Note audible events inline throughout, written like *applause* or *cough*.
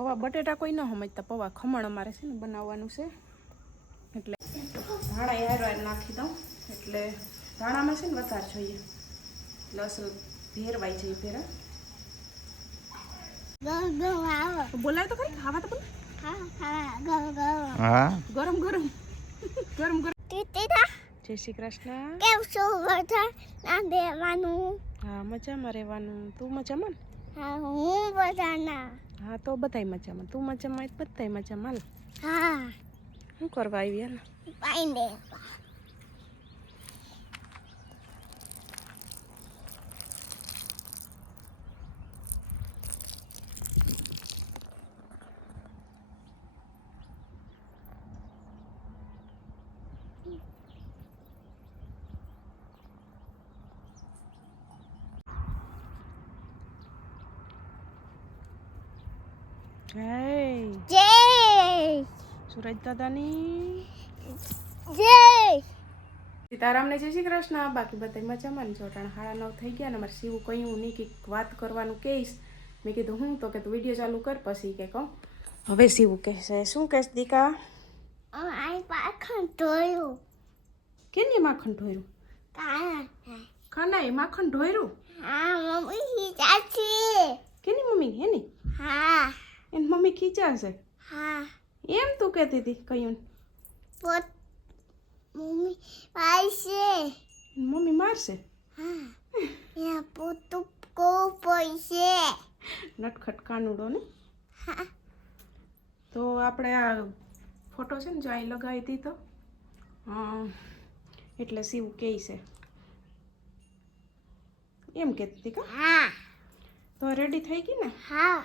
પૌવા બટેટા કોઈ ન સમજતા. પૌવા ખમણ અમારે છે ને બનાવવાનું છે. એટલે ધાણા યાર વાર નાખી દઉં. એટલે ધાણામાં છે ને વધારે જોઈએ. લસણ ભેરવાઈ જાય ભેરા. બોલાય તો ખરી ખાવા તો બોલ. હા. ગરમ ગરમ. ગરમ ગરમ. જય શ્રી કૃષ્ણ. કેમ શું બધા? ના દેવાનું હા મજામાં રહેવાનું. તું મજામાં? હા હું બધાના હા તો બધાય મજામાં. તું મજામાં બધાય મજામાં હાલ. હા. શું કરવા આવી હાલ? જય જય સુરજ દાદાની. જય સીતારામને જય શ્રી કૃષ્ણ. બાકી બધા મજામાં ને? જોટાણ હાડા નવ થઈ ગયા ને મારે શિવ કહ્યું નહીં કંઈક વાત કરવાનું કહીશ. મેં કીધું હું? તો કે તું વીડિયો ચાલુ કર પછી કે કહું હવે શિવ કહેશે. શું કહેશ દીકા? માખણ પાખણ ધોયું કેની માખણ ઢોર્યું? કાયા ખાના માખણ ઢોર્યું? હા મમ્મી ચાચી કેની મમ્મી? હેની? હા. એની મમ્મી ખીચાશે હા. એમ તું કહેતી હતી કહ્યું પોત મમ્મી એની મમ્મી મારશે? હા. યા પોતું કો પૈસે. નટખટ કાનુડો ને? હા. તો આપણે આ ફોટો છે ને જો અહીં લગાવી હતી તો? એટલે શિવ કહે છે. એમ કહેતી હતી કા? હા. તો રેડી થઈ ગઈ ને? હા.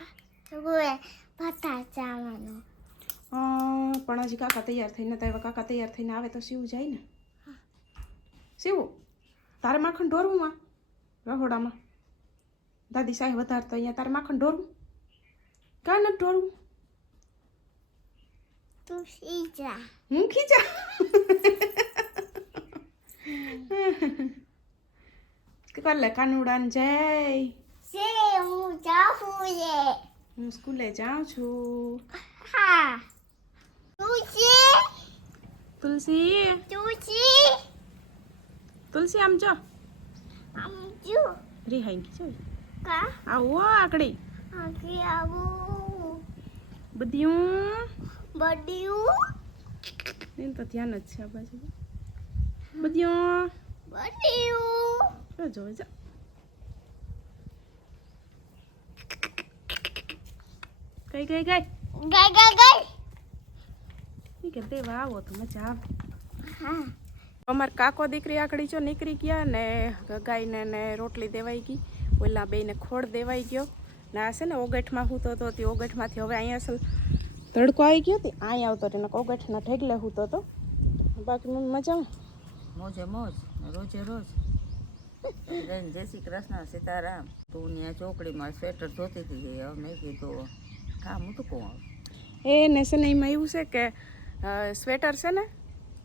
પણ હજી કાકા તૈયાર થઈને તો કાકા તૈયાર થઈને આવે તો સીવું જાય ને. સીવું? તારે માખણ ઢોરવું માં રહોડામાં. દાદી સાહેબ વધારે તો અહીંયા. તારે માખણ ઢોરવું? કાં નથી ઢોરવું? તું સીજા હું ખીચા? કલે કાનુડાન જય. હું જાઉં હું સ્કૂલે જાઉં છું. હા. તુલસી? તુલસી? તુલસી? તુલસી આમ જો. આમ જો. રિહાઈ ગઈ જો કા? આવો આકડી. આકડી આવો. બધ્યું? બડીયું એને તો ધ્યાન જ છે આ બાજુ. બધ્યું? બડ્યું જો જો. કઈ કઈ ગઈ. ગાય ગાય ઈ કે દેવા આવો તો મજા આવે. હા. અમાર કાકો દીકરી આકડી જો નીકળી ગયા ને ગાયને ને રોટલી દેવાઈ ગઈ. ઓલા બેને ખોડ દેવાઈ ગયો. ને આ છે ને ઓગઠમાં હૂતો હતો તે ઓગઠમાંથી હવે અહીંયા અસલ તડકો આવી ગયો તે અહીંયા આવતો તેને ઓગઠના ઢેગલે હૂતો તો. બાકી મને મજા મોજે મોજ રોજે રોજ. જય શ્રી કૃષ્ણ સીતારામ. તું ત્યાં ચોકડીમાં સ્વેટર ધોતી હતી હવે મેં કીધું કામ હતું કોણ એ ને છે ને એમાં એવું છે કે સ્વેટર છે ને,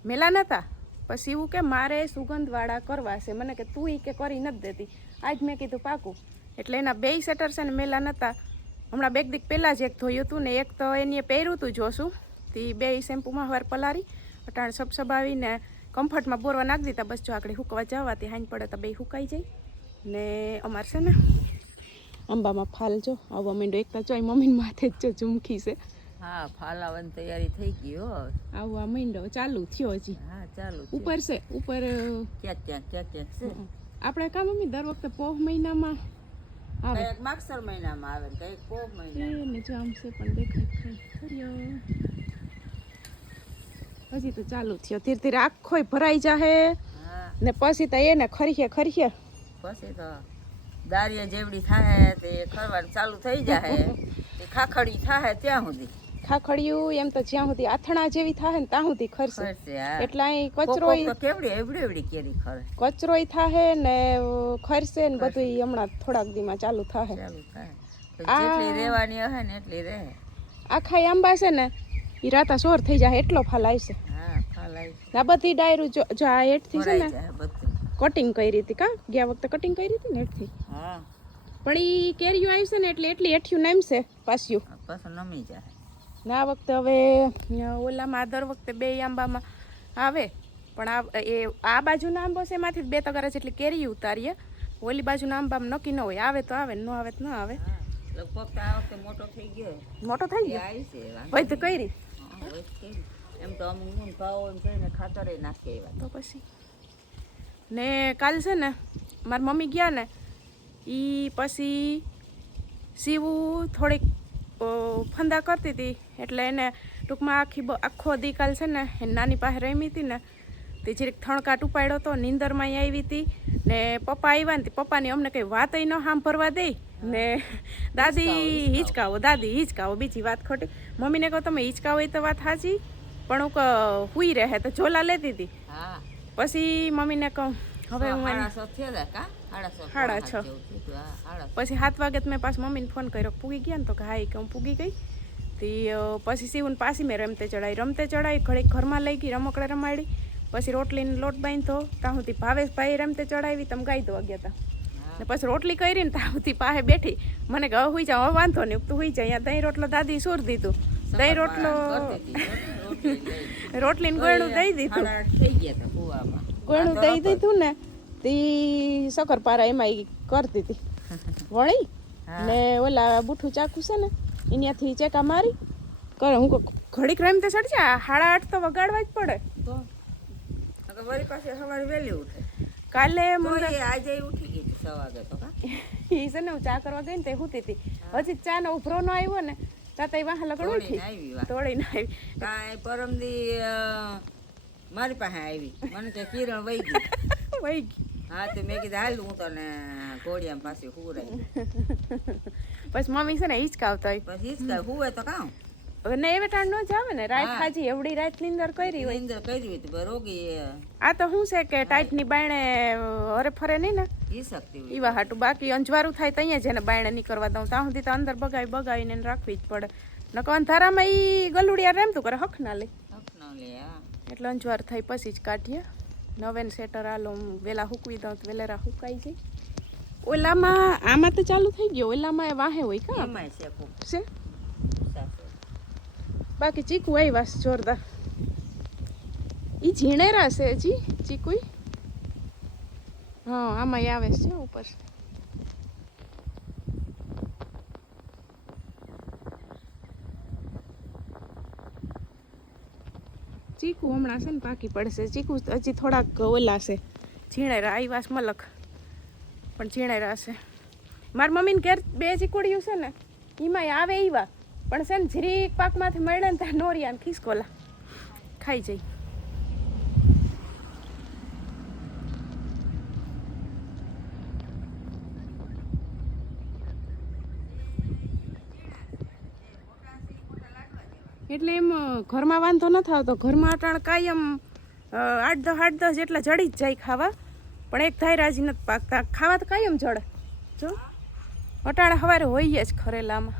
મેલા નહોતા પછી એવું કે મારે સુગંધવાળા કરવા છે. મને કે તું એ કે કરી નથી દેતી. આજ મેં કીધું પાકું. એટલે એના બેય સ્વેટર છે ને મેલા નહોતા હમણાં બેક દીક પહેલાં જ એક ધોયું હતું ને એક તો એની પહેર્યું હતું જોશું. તે બે શેમ્પૂમાં હવાર પલારી અટાણ સબસબાવીને કમ્ફર્ટમાં બોરવા નાખી દીધા. બસ જો આગળ હુકવા જવાથી હાંજ પડે તો બે હુકાઈ જાય. ને અમારે છે ને આંબામાં ફાલ જો. આવવા માંડો એકતા ચોય મમ્મીને માથે જ જો ઝુમખી છે. હા ફાલાવાની તૈયારી થઈ ગઈ હો. આવવા માંડો ચાલુ થયો હજી. હા ચાલુ ઉપર છે ઉપર ક્યાં ક્યાં ક્યાં ક્યાંક છે? આપણે કા મમ્મી દર વખતે પોહ મહિનામાં આવે. માગસર મહિનામાં આવે કંઈક પોગ મહિના ને જો આમ છે પણ દેખાય ખરી. ખર્યો હજી તો ચાલુ થયો. ધીરે ધીરે આખોય ભરાઈ જાહે. ને પછી તો એને ખરીખે ખરીખે પછી તો દારિયા જેવડી થાય તે ખરવાનું ચાલુ થઈ જાય *laughs* તે ખાખડી થાય ત્યાં સુધી. ખાખડિયું એમ તો જ્યાં સુધી આથણા જેવી થાય ને ત્યાં સુધી ખરશે. એટલે અહીં કચરો કેવડી એવડી એવડી કેરી ખરે. કચરો થાહે ને ખરશે ને બધું હમણાં થોડાક દીમાં ચાલુ થાહે. થાય જેટલી રહેવાની હશે ને એટલી રહે. આખા આંબા છે ને એ રાતા સોર થઈ જાય એટલો ફાલ આવશે હા આ બધી ડાયરું જો આ હેઠથી છે ને બધું. કટિંગ કરી હતી કા? ગયા વખતે કટિંગ કરી હતી ને એટલી હા. પણ ઈ કેરીયું આવી છે ને એટલે એટલી એઠિયું નામશે પાસ્યું પાછું નમી જાય. ના વખતે હવે ઓલામાં દર વખતે બે આંબામાં આવે. પણ આ એ આ બાજુના આંબો છે એમાંથી બે તગારા જેટલી કેરી ઉતારીએ. ઓલી બાજુના આંબામાં નક્કી ન હોય આવે તો આવે ન આવે તો ન આવે. લગભગ આ વખતે મોટો થઈ ગયો. મોટો થઈ ગયો? હોય તો કઈ. એમ તો અમુક ભાવ એમ થઈને ખાતરે નાખી આવ્યા તો પછી? ને કાલ છે ને મારી મમ્મી ગયા ને એ પછી સીવું થોડીક ફંદા કરતી હતી એટલે એને ટૂંકમાં આખી આખો દી કાલ છે ને એ નાની પાસે રમી હતી ને તે જરીક થણકાટ ઉપાડ્યો હતો નીંદરમાં આવી હતી ને પપ્પા આવ્યા ને પપ્પાની અમને કંઈ વાત ન સાંભળવા દઈ ને દાદી હિંચકાવો દાદી હિંચકાવો બીજી વાત ખોટી. મમ્મીને કહો તમે હિંચકાવો એ તો વાત સાચી પણ હું હુઈ રહે તો ઝોલા લેતી હતી પછી મમ્મીને કહું. હવે હું સાડા છ. પછી સાત વાગે મેં પાછું મમ્મીને ફોન કર્યો પૂગી ગયા ને તો કે હા કે હું પૂગી ગઈ. તી પછી સીવું પાછી મેં રમતે ચડાવી રમતે ચડાવી ઘડીક ઘરમાં લઈ ગઈ રમકડે રમાડી. પછી રોટલીને લોટ બાંધતો ત્યાં સુધી ભાવેશભાઈ રમતે ચડાવી તમે ગાઈ દો ગયા હતા ને પછી રોટલી કરીને ત્યાં સુધી પાસે બેઠી. મને કે હવે હોઈ જાઓ વાંધો નહીં તું હોઈ જા અહીંયા દહીં રોટલો દાદી સુર દીધું. દહીં રોટલો. રોટલી લઈ. *laughs* દઈ દીધું. સાડા આઠ થઈ ગયા હતા કૂવામાં. ગોળું દઈ દીધું ને તે શક્કરપારા એમાં કરતી હતી. *laughs* વળી ને ઓલા બુઠું ચાકુ છે ને એનાથી ચેકા મારી કરે હું ઘડીક રહીને તે સડશે હાડા આઠ તો વગાડવા જ પડે. તો? વળી પાછી સવારે વહેલી ઉઠે. કાલે મને એ આજે ઉઠી ગઈ તો કા? *laughs* છે ને હું ચા કરવા ગઈ ને તે હું હતી. હજી ચા નો ઉભરો ન આવ્યો ને તાતા વાહ લગડ ઉઠી તોડીને આવી કાંઈ પરમદી મારી પાસે આવી. મને કે કિરણ વહી ગઈ. *laughs* વહી ગઈ. હા તો મેં કીધું હાલ હું તને ઘોડિયામાં હું હુરાઈ પછી મમ્મી છે ને હિચકાવતા હોય. પછી હિચકાવ હુવે તો કાં ને એવે ટાણ ન જાવે ને રાત હાજી ખાજી એવડી રાતની અંદર કરી હોય. નીંદર કરી હોય તો બરોગી આ તો શું છે કે ટાઈટની બાયણે હરે ફરે નહીં ને? ઈ શકતી હોય. ઈવા હાટું બાકી અંજવારું થાય તો અહીંયા જેને બાયણે નહીં કરવા દઉં. ત્યાં સુધી તો અંદર બગાવી બગાવીને રાખવી જ પડે. નકો અંધારામાં ઈ ગલુડિયા રેમતું કરે હક ના લે. હક ન લે એટલે અંજવાર થાય પછી જ કાઢીએ. નવેન સેટર આલો વેલા હુકવી દઉં તો વેલેરા હુકાઈ જાય. ઓલામાં આમાં તો ચાલુ થઈ ગયો ઓલામાં એ વાહે હોય કા? છે. બાકી ચીકુ આવ્યા છે જોરદાર. એ ઝીણેરા છે હજી ચીકુ હા આમાં આવે છે ઉપર. ચીકુ હમણાં છે ને પાકી પડશે. ચીકુ હજી થોડાક ઓલા છે. ઝીણેરા આવ્યા છે મલક. પણ ઝીણેરા છે. મારી મમ્મીને ઘેર બે ચીકુડિયું છે ને એમાંય આવે એવા પણ છે ને જીરીક પાકમાંથી મળે ને ત્યાં નોરિયા ખિસકોલા ખાઈ જાય એટલે એમ ઘરમાં વાંધો ન થતો ઘરમાં અટાણ કાયમ આઠ દસ આઠ દસ જેટલા જડી જ જાય ખાવા. પણ એક થાય રાજી નથી પાકતા. ખાવા તો કાયમ જડે. જો. અટાણે સવારે હોઈએ જ ખરેલામાં.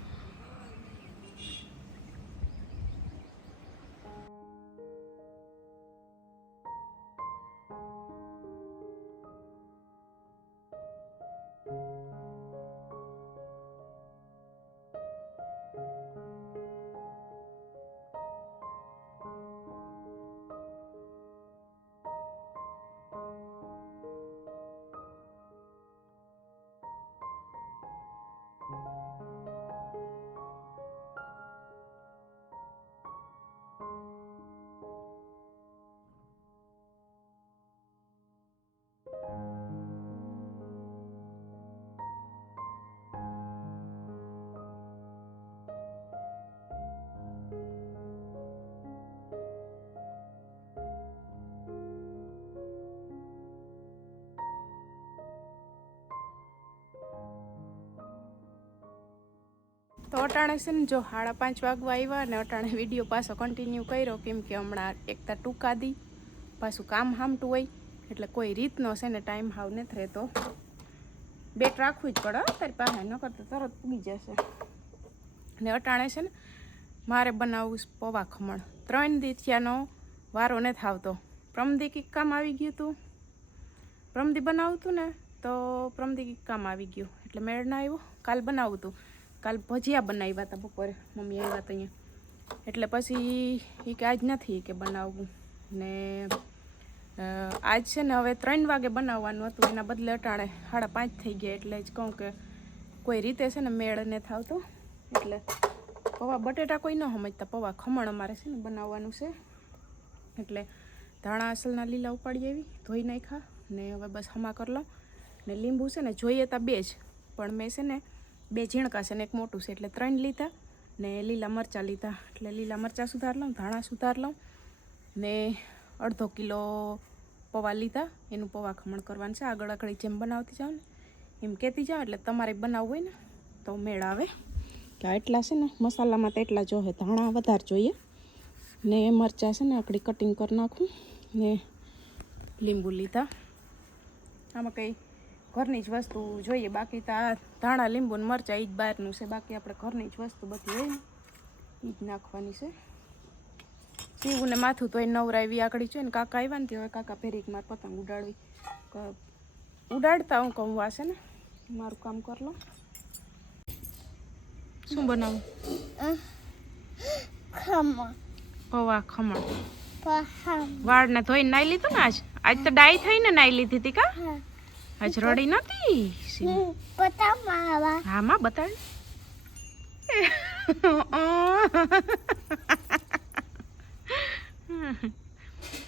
તો અટાણે છે ને જો સાડા પાંચ વાગવા આવ્યા અને અટાણે વીડિયો પાછો કન્ટિન્યુ કર્યો, કેમ કે હમણાં એકતા ટૂંકા દી, પાછું કામ હામટું હોય, એટલે કોઈ રીતનો છે ને ટાઈમ હાવ નથી રહેતો. બેટ રાખવું જ પડે તારી પાસે ન કરતો તરત પૂગી જશે. ને અટાણે છે ને મારે બનાવવું પૌવા ખમણ. ત્રણ દી વારો નથી આવતો. પ્રમદી કંઈક કામ આવી ગયું હતું પ્રમદી બનાવતું ને, તો પ્રમદી કામ આવી ગયું. એટલે મેળ ના આવ્યો કાલ બનાવતું કાલ ભજીયા બનાવ્યા હતા બપોરે. મમ્મી આવ્યા હતા અહીંયા. એટલે પછી એ કે આજ નથી કે બનાવવું. ને આજ છે ને હવે ત્રણ વાગે બનાવવાનું હતું. એના બદલે અટાણે સાડા પાંચ થઈ ગયા. એટલે જ કહું કે કોઈ રીતે છે ને મેળ ને થાવતો એટલે પૌવા બટેટા કોઈ ન સમજતા. પૌવા ખમણ અમારે છે ને બનાવવાનું છે. એટલે ધાણા અસલના લીલા ઉપાડી આવી, ધોઈ નાખ્યા. ને હવે બસ હમા કરી લઉં ને લીંબુ છે ને જોઈએ તા બે જ. પણ મેં છે ને બે ઝીણકા છે ને એક મોટું છે એટલે ત્રણ લીધા ને લીલા મરચાં લીધા. એટલે લીલા મરચાં સુધાર લઉં, ધાણા સુધાર લઉં ને અડધો કિલો પૌવા લીધા. એનું પૌવા ખમણ કરવાનું છે. આગળ આગળ જેમ બનાવતી જાઓ ને એમ કહેતી જાઉં એટલે તમારે બનાવવું હોય ને તો મેળ આવે. કે એટલા છે ને, મસાલામાં તો એટલા જોઈએ ધાણા વધારે જોઈએ. ને મરચાં છે ને આકડી કટિંગ કરી નાખું. ને લીંબુ લીધા. આમાં કંઈ ઘરની જ વસ્તુ જોઈએ. બાકી તો આ ધાણા લીંબુ ને મરચાં એ જ બહારનું છે. બાકી આપણે ઘરની જ વસ્તુ બધી હોય ને એ જ નાખવાની છે. સીવું ને માથું તો એ નવરાવી આકડી છે ને. કાકા આવ્યા ને હવે કાકા ફેરીક માર પતંગ ઉડાડવી. ઉડાડતા હું કહું વાસે ને મારું કામ કરી લો. શું બનાવું? ખમણ. પૌવા ખમણ. વાળને ધોઈને નાઈ લીધું ને આજ? આજ તો ડાઈ થઈને નાઈ લીધી હતી કા? આજ રડી નથી હા માં બતાડ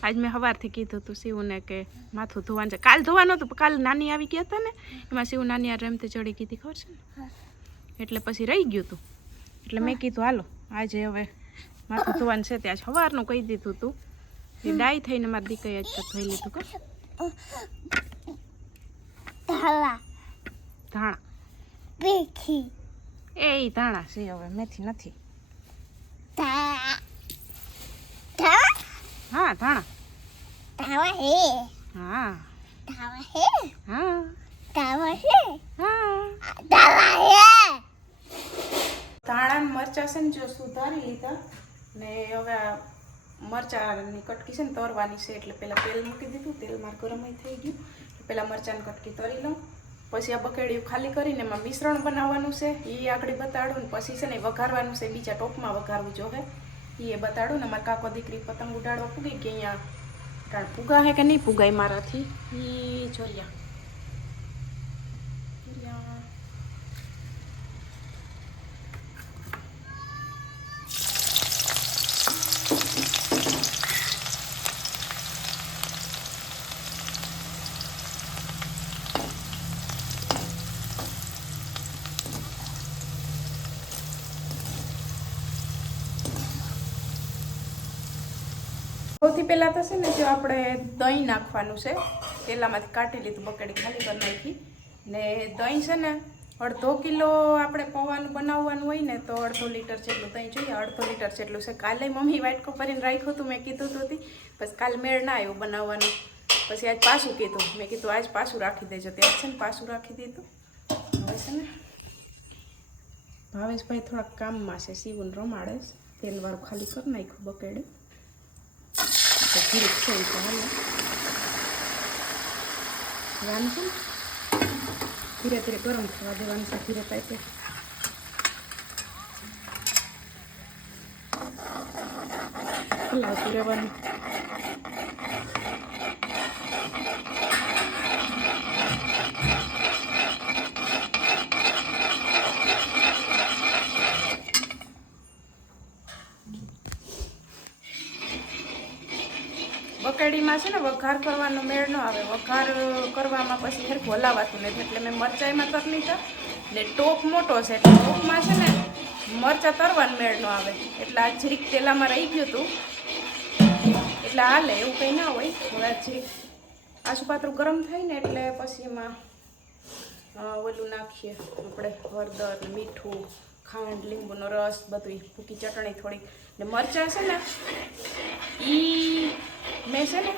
આજ મેં સવારથી કીધું હતું શિવને કે માથું ધોવાનું છે. કાલ ધોવાનું હતું કાલ નાની આવી ગયા હતા ને એમાં શિવ નાની આ રેમતે ચડી ગઈ હતી ખબર છે ને? એટલે પછી રહી ગયું હતું એટલે મેં કીધું હાલો આજે હવે માથું ધોવાનું છે. ત્યાં સવારનું કહી દીધું હતું એ ડાય થઈને મારી દીકરીએ જ તો ધોઈ લીધું કે ધાલા ધાણા. પીખી એ ધાણા છે હવે મેથી નથી. હા ધાણા. ધાવા હે. હા. ધાવા હે? હા. ધાણા મરચાં છે ને જો સુધારી લીધા ને હવે આ મરચાંની કટકી છે ને તરવાની છે એટલે પહેલાં તેલ મૂકી દીધું તેલ માર ગરમ થઈ ગયું. પહેલાં મરચાંની કટકી તળી લઉં. પછી આ બકેડિયું ખાલી કરીને એમાં મિશ્રણ બનાવવાનું છે. એ આગળ બતાડું ને પછી છે ને વઘારવાનું છે. બીજા ટોપમાં વઘારવું જોવે એ બતાડું ને મારા કાકો દીકરી પતંગ ઉડાડવા પૂગી કે અહીંયા પૂગા હે કે નહીં પૂગાય મારાથી? એ જોરિયા સૌથી પહેલાં તો છે ને જો આપણે દહીં નાખવાનું છે, તેલામાંથી કાઢી લીધું, બકેડી ખાલી કરી નાખી. ને દહીં છે ને અડધો કિલો આપણે પૌવાનું બનાવવાનું હોય ને તો અડધો લીટર જેટલું દહીં જોઈએ, અડધો લીટર જેટલું છે. કાલે મમ્મી વાટકો ભરીને રાખ્યું હતું, મેં કીધું હતું. પછી કાલ મેળ ના આવ્યું બનાવવાનું. પછી આજ પાછું કીધું. મેં કીધું આજ પાછું રાખી દેજો. ત્યાં છે ને પાછું રાખી દીધું. હવે છે ને ભાવેશભાઈ થોડાક કામમાં છે સીવું રમાડે છે. તેલવાળું ખાલી કરી નાખ્યું બકેડે. તો જીરીક છે એ તો હાલે વાનું છે ને ધીરે ધીરે ગરમ થવા દેવાનું છે ધીરે પાઇપે હલાવતું રહેવાનું બકેડીમાં છે ને વઘાર કરવાનો મેળ ન આવે. વઘાર કરવામાં પછી હેર હલાવાતું નથી. એટલે મેં મરચાઈમાં તર લીધા ને ટોપ મોટો છે. એટલે ટોપમાં છે ને મરચાં તરવાનો મેળ ન આવે. એટલે આ જીરીક તેલામાં રહી ગયું હતું. એટલે હાલે એવું કંઈ ના હોય. આ જીરીક આસુપાતરું ગરમ થાય ને એટલે પછી એમાં ઓલું નાખીએ આપણે હળદર મીઠું, ખાંડ, લીંબુનો રસ બધું ભૂકી ચટણી થોડીક. ને મરચાં છે ને ઈ મેં છે ને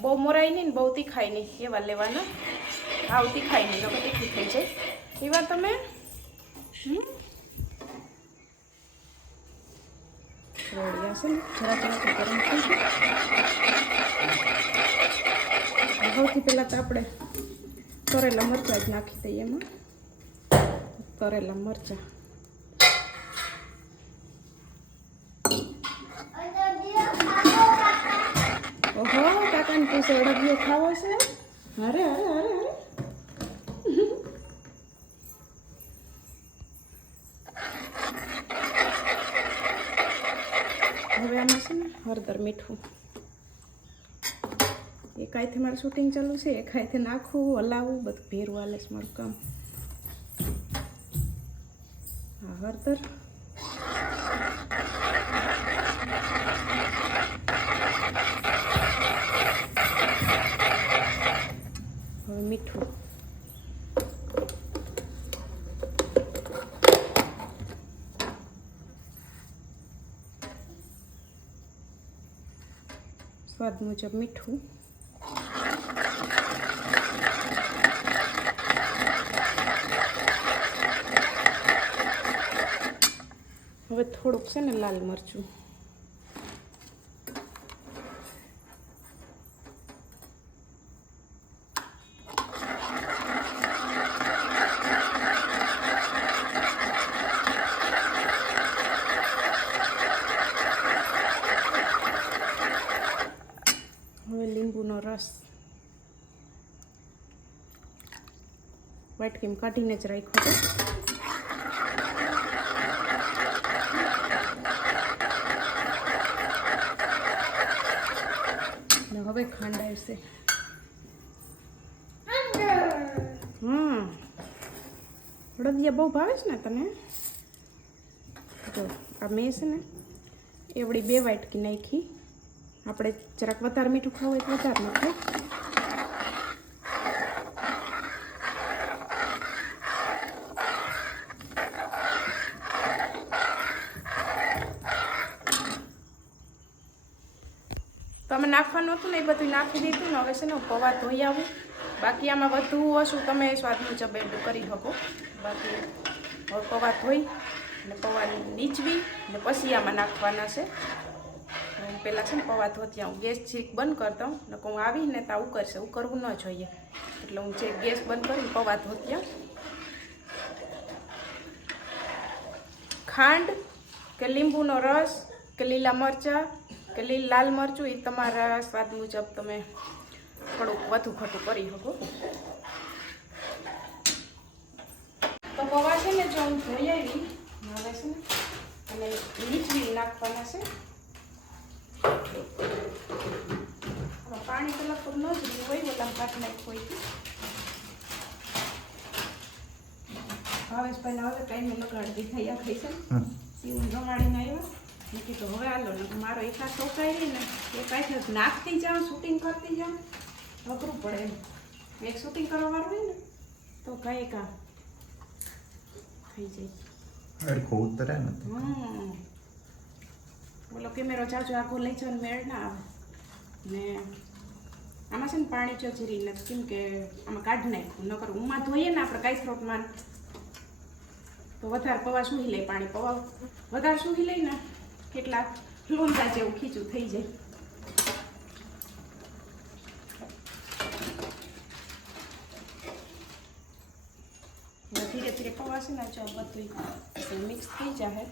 બહુ મોરાય નહીં ને બહુ તીખાય નહીં, એવા લેવાના. હાવ તીખાય નહીં નકર તીખી થઈ જાય. એવા તમે, હમ? છે ને, જરા જરા ગરમ સૌથી પહેલાં તો આપણે તરેલા મરચાં જ નાખી દઈએ એમાં. તરેલા મરચાં. ઓહો કાકાને પૂછે, અડદિયો ખાવો છે? અરે અરે અરે અરે. હવે આમાં છે ને હળદર મીઠું. એક આઈથી મારું શૂટિંગ ચાલુ છે એક આઈથી નાખવું હલાવવું બધું ભેરવું છે મારું કામ. હા હળદર હવે મીઠું સ્વાદ મુજબ મીઠું. હવે થોડુંક છે ને લાલ મરચું હવે લીંબુનો રસ વાટકીમાં કાઢીને જ રાખ્યો હતો. હવે ખાંડ આવશે. હમ. હળદિયા બહુ ભાવે છે ને તને? જો, આ મેં છે ને એવડી બે વાટકી નાખી. આપણે જરાક વધારે મીઠું ખાવું હોય તો વધારે નાખો તમે નાખવાનું હતું ને એ બધું નાખી દીધું ને હવે છે ને હું પૌવા ધોઈ આવું. બાકી આમાં વધુ ઓછું તમે સ્વાદ મુજબ એડ કરી શકો. બાકી હવે પૌવા ધોઈ અને પૌવા નીચવી ને પછી આમાં નાખવાના છે. હું પહેલાં છે ને પૌવા ધોતી આવું. ગેસ છીક બંધ કરતો ને હું આવીને તો આવું કરશે એવું કરવું ન જોઈએ. એટલે હું જે ગેસ બંધ કરીને પૌવા ધોતી ખાંડ કે લીંબુનો રસ કે લીલા મરચાં કે લીલ લાલ મરચું એ તમારા સ્વાદ મુજબ તમે થોડુંક વધુ ઘટું કરી શકો. તો પૌવા છે ને જો હું ધોઈ આવી હવે છે ને અને લીચવી નાખવાના છે. પાણી પેલા લગભગ ન જ હોય ઓલા ભાત નાખ્યું હોય ભાવેશભાઈને હવે ટાઈમ લગાડી દીધા યા ખાઈ છે સીવું જમાડીને આવ્યા. મેં કીધું હવે હાલો ને મારો એકા રહી ને એ પાછળ નાખતી જાઉં શૂટિંગ કરતી જાઉં. અઘરું પડે એમ. એક શૂટિંગ કરવાનું હોય ને તો કઈ કામ થઈ જાય. હરખું ઉતરે નથી હમ. બોલો કેમેરો જાજો આખો લઈ જવાનો મેળ ના આવે. ને આમાં છે ને પાણી ચચરી નથી કેમ કે આમાં કાઢી નાખ્યું નકર ઉમાં ધોઈએ ને આપણે કાંઈ થ્રોટમાં તો વધારે પવા સૂહી લે પાણી? પૌવા વધારે સૂહી લઈ ને? કેટલાક લોંદા જેવું ખીચું થઈ જાય. ધીરે ધીરે પૌવા છે ને જો બધું મિક્સ થઈ જાય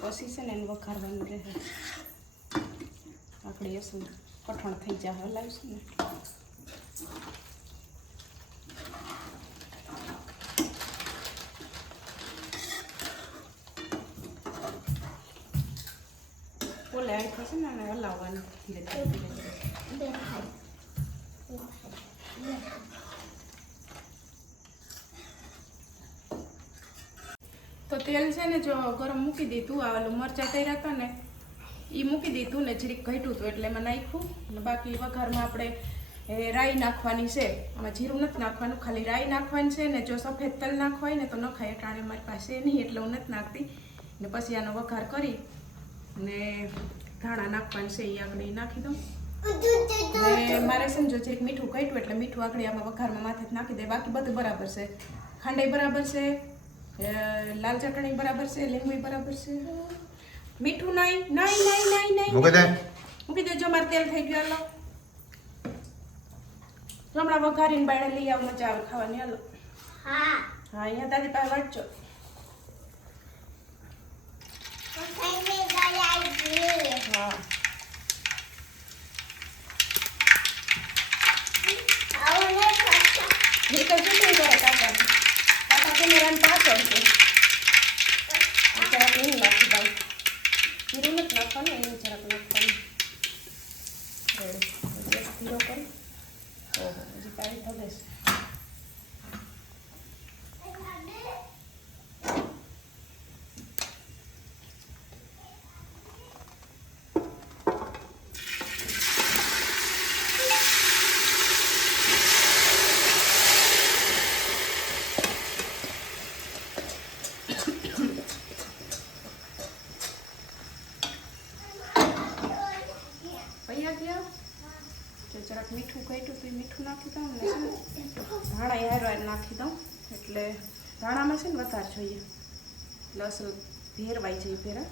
પછી છે ને એને વઘારવાનું રહે. આપણે શું કઠણ થઈ જાય હલાવીશું ને. ને અને હલાવવાનું તો તેલ છે ને જો ગરમ મૂકી દીધું આ ઓલું મરચાં તૈયાર હતા ને એ મૂકી દીધું ને જરીક ઘટ્યું હતું એટલે એમાં નાખ્યું. અને બાકી વઘારમાં આપણે રાઈ નાખવાની છે. આમાં જીરું નથી નાખવાનું, ખાલી રાઈ નાખવાની છે ને જો સફેદ તલ નાખવા હોય ને તો નખાય ટાણે મારી પાસે નહીં, એટલે હું નથી નાખતી. ને પછી આનો વઘાર કરી અને ધાણા નાખવાનું છે એ આગળ નાખી દઉં. મારે મારે છે મીઠું કાઢ્યું એટલે મીઠું આગળ આમાં વઘારમાં માથે નાખી દે. બાકી બધું બરાબર છે. ખાંડાઈ બરાબર છે લાલ ચટણી બરાબર છે લીંબુ બરાબર છે. મીઠું નાઈ નાઈ નાઈ નાઈ નાઈ. મૂકી દે. મૂકી દેજો મારે તેલ થઈ ગયું હાલો. હમણાં વઘારીને બાયણે લઈ આવ મજા આવે ખાવાની હાલો. હા. હા અહીંયા દાદી પાસે વાંચજો Wow. તો જરાક મીઠું ઘટ્યું તો એ મીઠું નાખી દઉં ને ધાણા યાર વાર નાખી દઉં. એટલે ધાણામાં છે ને વધારે જોઈએ. એટલે અસલ ભેરવાઈ જાય ભેરા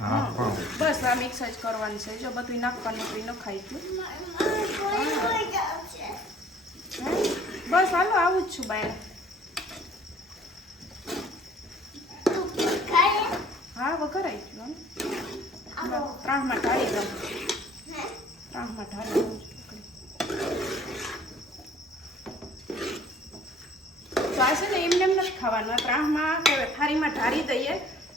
હા બસ આ મિક્સ જ કરવાનું છે. જો બધું નાખવાનું તો નખાય ખાય એટલું? બસ હાલો આવું જ છું બાય. હા વઘરાઈ ગયું હો. ત્રાહમાં ઢાળી દઉં. ત્રાહમાં ઢાળી દઉં. તો આ છે ને એમને એમ નથી ખાવાનું. ત્રાહમાં કે થારીમાં ઢાળી દઈએ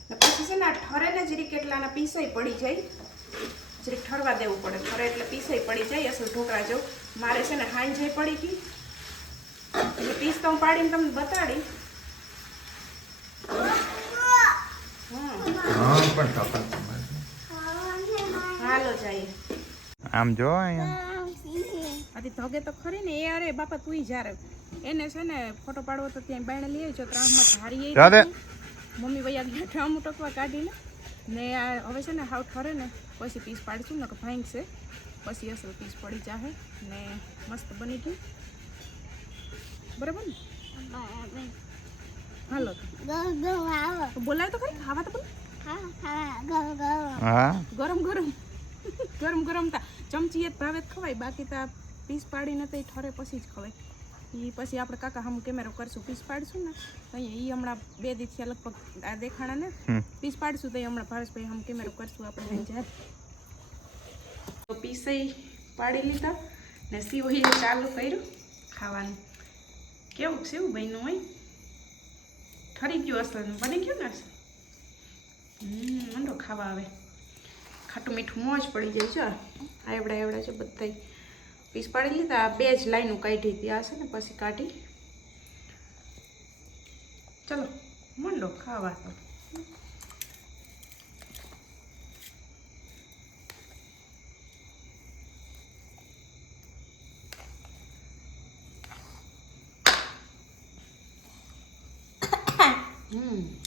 ને પછી છે ને આ ઠરે ને કેટલાના પીસાઈ પડી જાય. જરીક ઠરવા દેવું પડે. ઠરે એટલે પીસાઈ પડી જાય અસલ ઢોકળા જેવું. મારે છે ને હાંજાઈ પડી ગઈ. એટલે પીસ તો હું પાડીને તમને બતાડી હા હા પણ હાલો આમ જો અહીંયા. આથી ધગે તો ખરી ને એ અરે બાપા તું જ્યારે એને છે ને ફોટો પાડવો તો ત્યાં બાયણે લઈ આવજો ત્રાસમાં ધારી. મમ્મી વૈયા ગયા ઠામું ટકવા કાઢીને. ને આ હવે છે ને હાવ ઠરે ને પછી પીસ પાડશું ને કે ભાંગશે પછી અસલ પીસ પડી જાહે. ને મસ્ત બની ગયું. બરાબર ને? હાલો બોલાય તો ખરી ખાવા તો બોલ હા ગરમ ગરમ. ગરમ ગરમ તા. ચમચી એ ભાવે ખવાય બાકી તો પીસ પાડીને તો ઠરે પછી જ ખવાય. એ પછી આપણે કાકા હમ કેમેરો કરશું પીસ પાડશું ને? અહીંયા એ હમણાં બે દિવસથી લગભગ આ દેખાણા ને? પીસ પાડશું તો એ હમણાં ભાવેશભાઈ હમ કેમેરો કરશું આપણે જ્યારે તો પીસે પાડી લીધા ને સીવહીએ ચાલુ કર્યું ખાવાનું. કેવું સેવું બન્યું હોય? ઠરી ગયું અસલ બની ગયું ને મંડો ખાવા આવે. ખાટું મીઠું મોજ પડી જાય છે. આવડા આવડા છે બધા પીસ પાડી લીધા બે જ લાઈનું કાઢી હતી. આ છે ને પછી કાઢી. ચલો, મંડો ખાવા તો. હમ.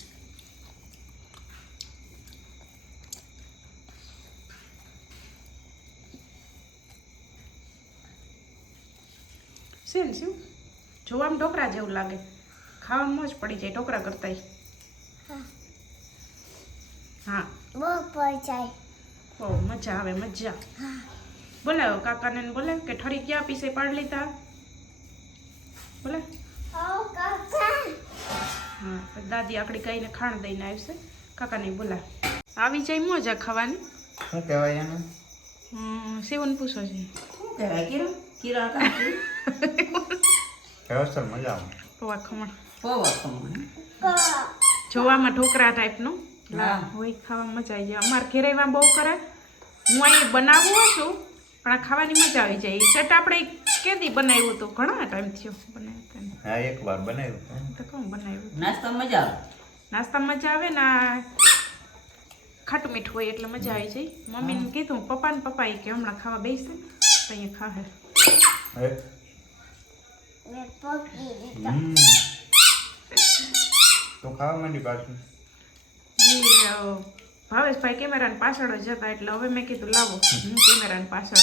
છે ને શું? જોવામાં ઢોકળા જેવું લાગે. ખાવામાં મોજ પડી જાય ઢોકળા કરતાંય. હા. બહુ મજા આવે મજા. બોલાવો કાકાને ને બોલે કે ઠરી ગયા પીસે પાડી લીધા? બોલે. હા તો દાદી આકડી ગાઈને ખાણ દઈને આવશે. કાકાને બોલા. આવી જાય મોજા ખાવાની. શું કહેવાય એને? હમ, સેવન પૂછો છે. શું કહેવાય? કિરણ કિરણ વ્યવસ્થા મજા આવે પૌવા ખમણ. પૌવા ખમણ જોવામાં ઢોકળા ટાઈપનું હા. હોય ખાવા મજા આવી જાય. અમારે એવા બહુ કરે હું અહીં બનાવું છું પણ આ ખાવાની મજા આવી જાય. સેટ આપણે કેદી બનાવ્યું હતું. ઘણા ટાઈમ થયો બનાવ્યું હા એક વાર બનાવ્યું તો કોણ બનાવ્યું નાસ્તા મજા આવે? નાસ્તા મજા આવે ને આ ખાટું મીઠું હોય એટલે મજા આવી જાય. મમ્મીને કીધું પપ્પા ને પપ્પા એ કે હમણાં ખાવા બેસે તો અહીંયા? હમ. તો ખાવા માંડી પાછું. ભાવેશભાઈ કેમેરાની પાછળ જ હતા એટલે હવે મેં કીધું લાવો. હું કેમેરાની પાછળ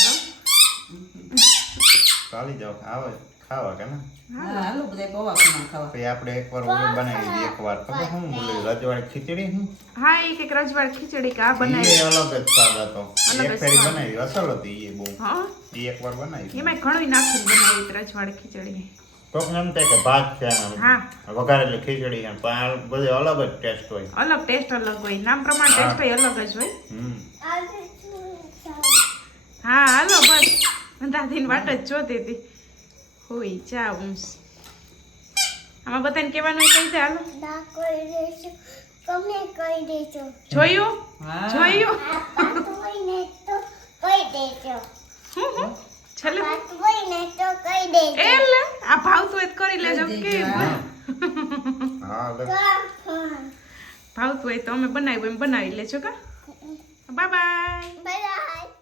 ચાલી જાવ આવે. ખાવા કે ને? હા હાલો બધા પૌવા ખમણ ખાવા. પછી આપણે એકવાર ઓલું બનાવી દઈએ એકવાર. ખબર હું બોલી રજવાડી ખીચડી હું? હા એ એક રજવાડ ખીચડી કા બનાવી. અલગ જ સ્વાદ હતો. એક ફેરી બનાવી અસલ હતી એ બહુ. હા? એ એકવાર બનાવી એમાં ઘણું નાખી બનાવી રજવાડી ખીચડી. તો એમ થાય કે ભાત છે. હા. વઘારેલી ખીચડી પણ બધે અલગ જ ટેસ્ટ હોય. અલગ ટેસ્ટ અલગ હોય. નામ પ્રમાણે ટેસ્ટ અલગ જ હોય. હા હાલો બસ. દાદીની વાટ જ જોતી હતી. હોય જા હું આમાં બધાને કહેવાનું કહી દે હાલો. તમે કહી દેજો. જોયું? જોયું? આ પાતું ને તો કહી દેજો. હું હું? છેલ્લે? પાતું હોય ને તો કહી દેજો. એ આ ભાવતું હોય તો કરી લેજો. કે. ભાવતું હોય તો અમે બનાવ્યું એમ બનાવી લેજો કા? Bye bye. બધા